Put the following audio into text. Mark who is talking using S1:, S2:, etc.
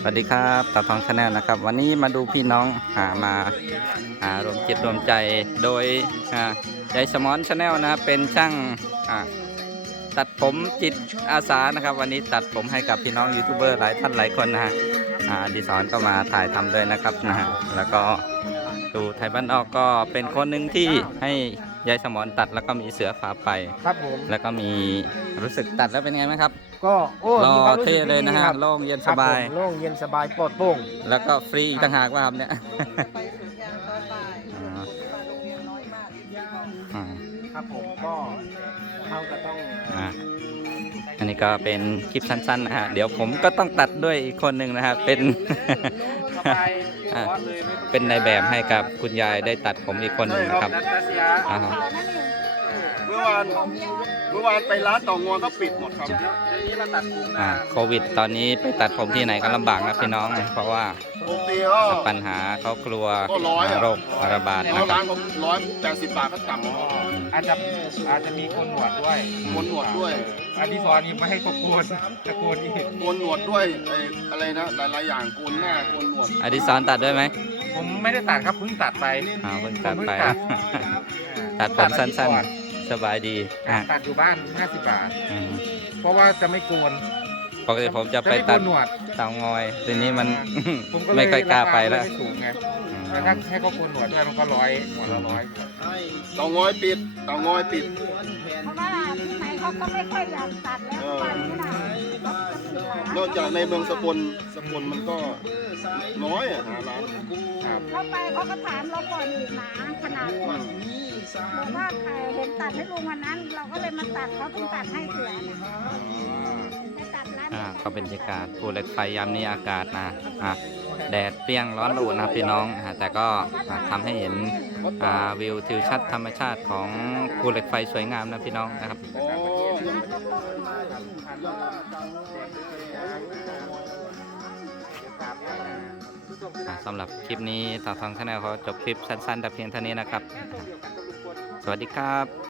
S1: วัสดีครับตาทองชาแนลนะครับวันนี้มาดูพี่น้องมารวมจิตรวมใจโดยยายสมอนชาแนลนะครับเป็นช่างตัดผมจิตอาสานะครับวันนี้ตัดผมให้กับพี่น้องยูทูบเบอร์หลายท่านหลายคนนะฮะดิสอนก็มาถ่ายทำด้วยนะครับนะฮะแล้วก็ดูไทยบ้านออกก็เป็นคนหนึ่งที่ให้ยายสมอนตัดแล้วก็มีเสือฝาไป
S2: ครับผม
S1: แล้วก็มีรู้สึกตัดแล้วเป็นไงไหมครับ
S2: ก็
S1: รอ
S2: มีความรู้
S1: เท่
S2: สึก
S1: เลยนะฮะ
S2: ดีครับ
S1: โล่งเย็นสบาย
S2: โล่งเย็นสบายปลอดโปร่ง
S1: แล้วก็ฟรีอีกต่างหากว่าครับเนี่ย
S2: ครับผมก็เขาก็ต้อง
S1: อันนี้ก็เป็นคลิปสั้นๆนะฮะเดี๋ยวผมก็ต้องตัดด้วยอีกคนหนึ่งนะฮะเป็น เป็นในแบบให้กับคุณยายได้ตัดผมอีกคนหนึ่งนะครับ
S3: เมื่อวานไปร้านต่องวก็ปิดหมดครับ
S1: โควิดตอนนี้ไปตัดผมที่ไหนก็ลำบากนะพี่น้องเพราะว่าปัญหาเขากลัวโรคระบาดนะครับ
S3: ร้านผม180 บาทก็ต่ำ
S2: อาจจะมีคนหนวดด้วย
S3: คนหนวดด้วย
S2: อันที่สอนนี้ไม่ให้ตะโกนอีก
S3: โกนหนวดด้วยอะไรนะหลายๆอย่างโกนหน้าโกนหนวด
S1: อดิศรตัดด้วยไหม
S2: ผมไม่ได้ตัดครับเพิ่งตัดไป
S1: เพิ่งตัดไปตัดผมสั้นๆสบายดี
S2: ตัดอยู่บ้าน50 บาทเพราะว่าจะไม่โกน
S1: ปกติผมจะไปตัดเตางอยทีนี้มันไม่ค่อยกล้าไปแล้ว
S2: แต่ถ้าให้เขาโกนหนวดด้วยมันก็หัวละ100
S3: เตางอยปิด
S4: เพราะว่าที่ไหนเขาก็ไม่ค่อยอยากตัดแล้ววันนี้นะ
S3: นอกจากในเมืองสกลมันก็น้อยหาร้าน
S4: เข้าไปเขาก็ถามเราก่อนอีกนะขนาดบอกว่าใครเห็นตัดให้ลุงวันนั้นเราก็เลยมาตัดเขาต้องตัดให้เสือ
S1: ก็เป็นบรรยากาศภูเหล็กไฟยามนี้อากาศแดดเปรี้ยงร้อนระอุนะพี่น้องแต่ก็ทำให้เห็นวิวทิวทัศน์ธรรมชาติของภูเหล็กไฟสวยงามนะพี่น้องนะครับสำหรับคลิปนี้ตาทองชาแนลเขาจบคลิปสั้นๆแต่เพียงเท่านี้นะครับสวัสดีครับ